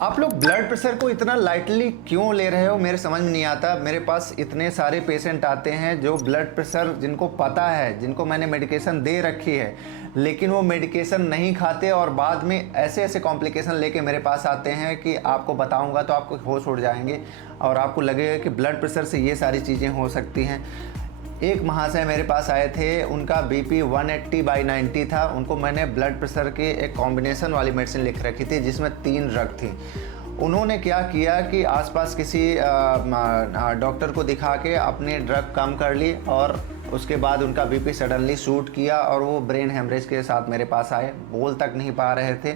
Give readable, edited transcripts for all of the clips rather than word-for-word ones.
आप लोग blood pressure को इतना लाइटली क्यों ले रहे हो, मेरे समझ में नहीं आता। मेरे पास इतने सारे पेशेंट आते हैं जो ब्लड प्रेशर जिनको पता है, जिनको मैंने मेडिकेशन दे रखी है, लेकिन वो मेडिकेशन नहीं खाते और बाद में ऐसे ऐसे कॉम्प्लिकेशन लेके मेरे पास आते हैं कि आपको बताऊंगा तो आपको होश उड़ जाएंगे और आपको लगेगा कि ब्लड प्रेशर से ये सारी चीज़ें हो सकती हैं। एक महाशय मेरे पास आए थे, उनका बीपी 180/90 था। उनको मैंने ब्लड प्रेशर की एक कॉम्बिनेशन वाली मेडिसिन लिख रखी थी जिसमें 3 ड्रग थी। उन्होंने क्या किया कि आसपास किसी डॉक्टर को दिखा के अपनी ड्रग कम कर ली और उसके बाद उनका बीपी सडनली शूट किया और वो ब्रेन हेमरेज के साथ मेरे पास आए। बोल तक नहीं पा रहे थे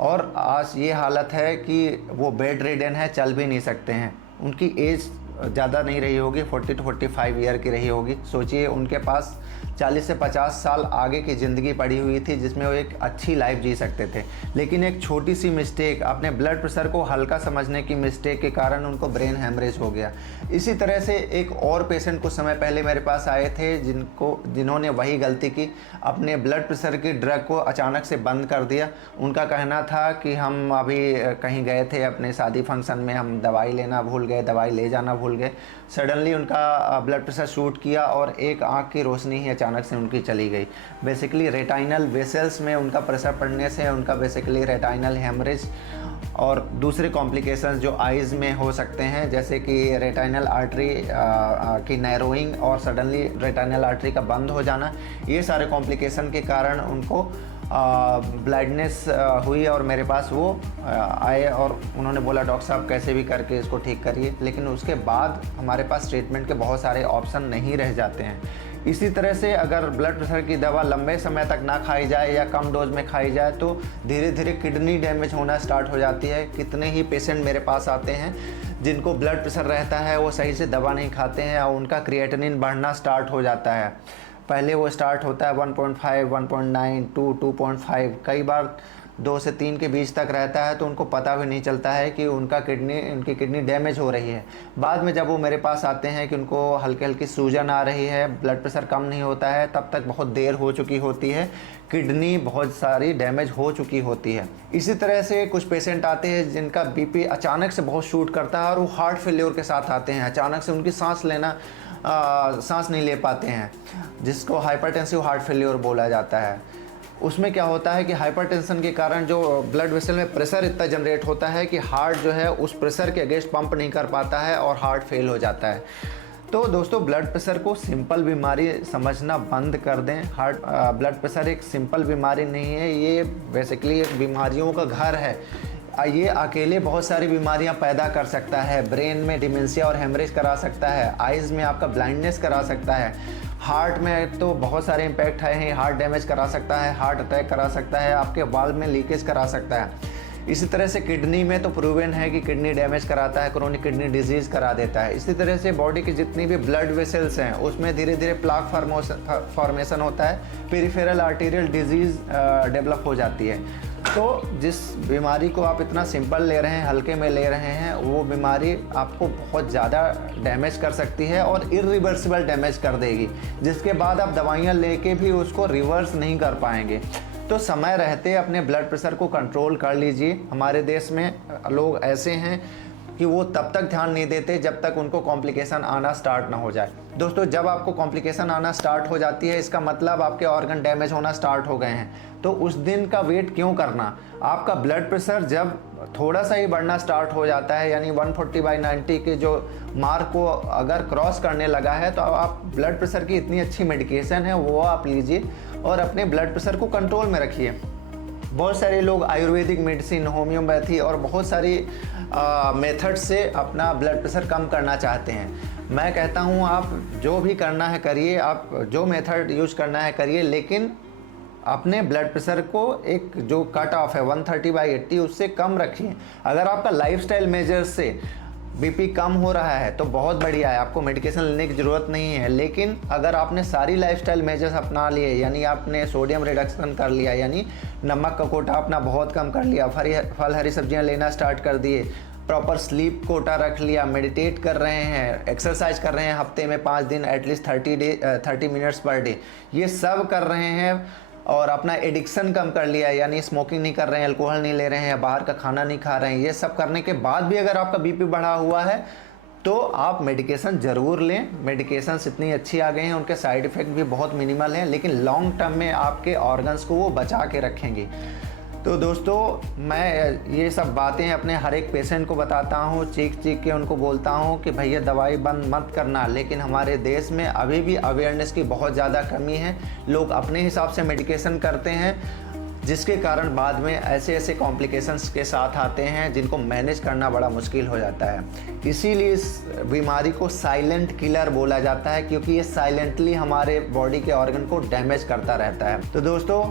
और आज ये हालत है कि वो बेड रिडन है, चल भी नहीं सकते हैं। उनकी एज ज़्यादा नहीं रही होगी, 40 to 45 ईयर की रही होगी। सोचिए उनके पास 40 से 50 साल आगे की ज़िंदगी पड़ी हुई थी जिसमें वो एक अच्छी लाइफ जी सकते थे, लेकिन एक छोटी सी मिस्टेक, अपने ब्लड प्रेशर को हल्का समझने की मिस्टेक के कारण उनको ब्रेन हेमरेज हो गया। इसी तरह से एक और पेशेंट कुछ समय पहले मेरे पास आए थे जिन्होंने वही गलती की, अपने ब्लड प्रेशर की ड्रग को अचानक से बंद कर दिया। उनका कहना था कि हम अभी कहीं गए थे अपने शादी फंक्शन में, हम दवाई लेना भूल गए, दवाई ले जाना भूल गए। सडनली उनका ब्लड प्रेशर शूट किया और एक आँख की रोशनी ही अचानक से उनकी चली गई। बेसिकली रेटाइनल वेसल्स में उनका प्रेशर पड़ने से उनका बेसिकली रेटाइनल हेमरेज और दूसरे कॉम्प्लिकेशंस जो आइज़ में हो सकते हैं, जैसे कि रेटाइनल आर्टरी की नैरोइंग और सडनली रेटाइनल आर्टरी का बंद हो जाना, ये सारे कॉम्प्लिकेशन के कारण उनको ब्लाइंडनेस हुई और मेरे पास वो आए और उन्होंने बोला डॉक्टर साहब कैसे भी करके इसको ठीक करिए। लेकिन उसके बाद हमारे पास ट्रीटमेंट के बहुत सारे ऑप्शन नहीं रह जाते हैं। इसी तरह से अगर ब्लड प्रेशर की दवा लंबे समय तक ना खाई जाए या कम डोज में खाई जाए तो धीरे धीरे किडनी डैमेज होना स्टार्ट हो जाती है। कितने ही पेशेंट मेरे पास आते हैं जिनको ब्लड प्रेशर रहता है, वो सही से दवा नहीं खाते हैं और उनका क्रिएटिनिन बढ़ना स्टार्ट हो जाता है। पहले वो स्टार्ट होता है 1.5, 1.9, 2, 2.5, कई बार 2 से 3 के बीच तक रहता है तो उनको पता भी नहीं चलता है कि उनकी किडनी डैमेज हो रही है। बाद में जब वो मेरे पास आते हैं कि उनको हल्की हल्की सूजन आ रही है, ब्लड प्रेशर कम नहीं होता है, तब तक बहुत देर हो चुकी होती है, किडनी बहुत सारी डैमेज हो चुकी होती है। इसी तरह से कुछ पेशेंट आते हैं जिनका बीपी अचानक से बहुत शूट करता है और वो हार्ट फेल्योर के साथ आते हैं। अचानक से उनकी सांस नहीं ले पाते हैं, जिसको हाइपरटेंसिव हार्ट फेल्योर बोला जाता है। उसमें क्या होता है कि हाइपरटेंशन के कारण जो ब्लड वेसल में प्रेशर इतना जनरेट होता है कि हार्ट जो है उस प्रेशर के अगेंस्ट पंप नहीं कर पाता है और हार्ट फेल हो जाता है। तो दोस्तों, ब्लड प्रेशर को सिंपल बीमारी समझना बंद कर दें। ब्लड प्रेशर एक सिंपल बीमारी नहीं है, ये बेसिकली एक बीमारियों का घर है। ये अकेले बहुत सारी बीमारियां पैदा कर सकता है। ब्रेन में डिमेंशिया और हेमरेज करा सकता है, आइज़ में आपका ब्लाइंडनेस करा सकता है, हार्ट में तो बहुत सारे इम्पैक्ट हैं, हार्ट डैमेज करा सकता है, हार्ट अटैक करा सकता है, आपके वाल्व में लीकेज करा सकता है। इसी तरह से किडनी में तो प्रूवन है कि किडनी डैमेज कराता है, क्रोनिक किडनी डिजीज़ करा देता है। इसी तरह से बॉडी की जितनी भी ब्लड वेसल्स हैं उसमें धीरे धीरे प्लाक फॉर्मेशन होता है, पेरिफेरल आर्टीरियल डिजीज़ डेवलप हो जाती है। तो जिस बीमारी को आप इतना सिंपल ले रहे हैं, हल्के में ले रहे हैं, वो बीमारी आपको बहुत ज़्यादा डैमेज कर सकती है और इरिवर्सिबल डैमेज कर देगी, जिसके बाद आप दवाइयाँ लेके भी उसको रिवर्स नहीं कर पाएंगे। तो समय रहते अपने ब्लड प्रेशर को कंट्रोल कर लीजिए। हमारे देश में लोग ऐसे हैं कि वो तब तक ध्यान नहीं देते जब तक उनको कॉम्प्लिकेशन आना स्टार्ट ना हो जाए। दोस्तों, जब आपको कॉम्प्लिकेशन आना स्टार्ट हो जाती है, इसका मतलब आपके ऑर्गन डैमेज होना स्टार्ट हो गए हैं। तो उस दिन का वेट क्यों करना। आपका ब्लड प्रेशर जब थोड़ा सा ही बढ़ना स्टार्ट हो जाता है, यानी 140/90 के जो मार्क को अगर क्रॉस करने लगा है, तो आप ब्लड प्रेशर की इतनी अच्छी मेडिकेशन है वो आप लीजिए और अपने ब्लड प्रेशर को कंट्रोल में रखिए। बहुत सारे लोग आयुर्वेदिक मेडिसिन, होम्योपैथी और बहुत सारी मेथड से अपना ब्लड प्रेशर कम करना चाहते हैं। मैं कहता हूँ आप जो भी करना है करिए, आप जो मेथड यूज करना है करिए, लेकिन अपने ब्लड प्रेशर को एक जो कट ऑफ है 130/80 उससे कम रखिए। अगर आपका लाइफस्टाइल मेजर से बीपी कम हो रहा है तो बहुत बढ़िया है, आपको मेडिकेशन लेने की ज़रूरत नहीं है। लेकिन अगर आपने सारी लाइफस्टाइल मेजर्स अपना लिए, यानी आपने सोडियम रिडक्शन कर लिया, यानी नमक का कोटा अपना बहुत कम कर लिया, फल हरी सब्जियां लेना स्टार्ट कर दिए, प्रॉपर स्लीप कोटा रख लिया, मेडिटेट कर रहे हैं, एक्सरसाइज कर रहे हैं हफ्ते में 5 दिन एटलीस्ट 30 मिनट्स पर डे, ये सब कर रहे हैं, और अपना एडिक्शन कम कर लिया, यानी स्मोकिंग नहीं कर रहे हैं, अल्कोहल नहीं ले रहे हैं या बाहर का खाना नहीं खा रहे हैं, ये सब करने के बाद भी अगर आपका बीपी बढ़ा हुआ है तो आप मेडिकेशन ज़रूर लें। मेडिकेशंस इतनी अच्छी आ गई हैं, उनके साइड इफ़ेक्ट भी बहुत मिनिमल हैं, लेकिन लॉन्ग टर्म में आपके ऑर्गन्स को वो बचा के रखेंगी। तो दोस्तों मैं ये सब बातें अपने हर एक पेशेंट को बताता हूँ, चीख के उनको बोलता हूँ कि भैया दवाई बंद मत करना, लेकिन हमारे देश में अभी भी अवेयरनेस की बहुत ज़्यादा कमी है। लोग अपने हिसाब से मेडिकेशन करते हैं, जिसके कारण बाद में ऐसे कॉम्प्लिकेशंस के साथ आते हैं जिनको मैनेज करना बड़ा मुश्किल हो जाता है। इसीलिए इस बीमारी को साइलेंट किलर बोला जाता है, क्योंकि ये साइलेंटली हमारे बॉडी के ऑर्गन को डैमेज करता रहता है। तो दोस्तों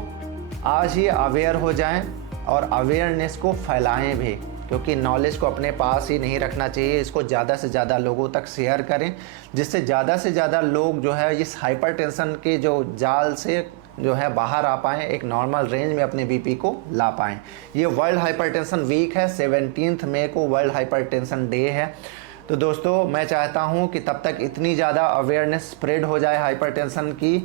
आज ही अवेयर हो जाएं और अवेयरनेस को फैलाएं भी, क्योंकि नॉलेज को अपने पास ही नहीं रखना चाहिए, इसको ज़्यादा से ज़्यादा लोगों तक शेयर करें, जिससे ज़्यादा से ज़्यादा लोग जो है इस हाइपरटेंशन के जो जाल से जो है बाहर आ पाएँ, एक नॉर्मल रेंज में अपने बीपी को ला पाएँ। ये वर्ल्ड हाइपरटेंशन वीक है, 17 मई को वर्ल्ड हाइपरटेंशन डे है। तो दोस्तों मैं चाहता हूँ कि तब तक इतनी ज़्यादा अवेयरनेस स्प्रेड हो जाए हाइपरटेंशन की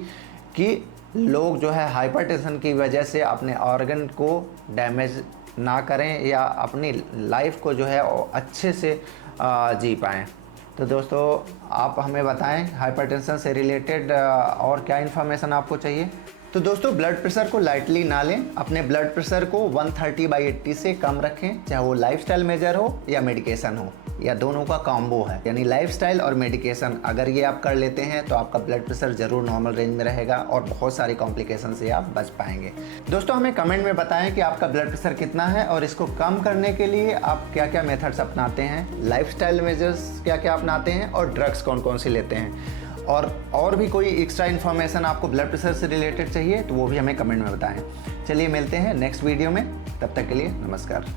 कि लोग जो है हाइपरटेंशन की वजह से अपने ऑर्गन को डैमेज ना करें या अपनी लाइफ को जो है अच्छे से जी पाएँ। तो दोस्तों आप हमें बताएं हाइपरटेंशन से रिलेटेड और क्या इन्फॉर्मेशन आपको चाहिए। तो दोस्तों ब्लड प्रेशर को लाइटली ना लें, अपने ब्लड प्रेशर को 130/80 से कम रखें, चाहे वो लाइफस्टाइल मेजर हो या मेडिकेशन हो या दोनों का कॉम्बो है, यानी लाइफस्टाइल और मेडिकेशन अगर ये आप कर लेते हैं तो आपका ब्लड प्रेशर ज़रूर नॉर्मल रेंज में रहेगा और बहुत सारी कॉम्प्लिकेशन से आप बच पाएंगे। दोस्तों हमें कमेंट में बताएं कि आपका ब्लड प्रेशर कितना है और इसको कम करने के लिए आप क्या क्या मेथड्स अपनाते हैं, लाइफस्टाइल मेजर्स क्या क्या अपनाते हैं और ड्रग्स कौन कौन सी लेते हैं, और भी कोई एक्स्ट्रा इन्फॉर्मेशन आपको ब्लड प्रेशर से रिलेटेड चाहिए तो वो भी हमें कमेंट में बताएं। चलिए मिलते हैं नेक्स्ट वीडियो में, तब तक के लिए नमस्कार।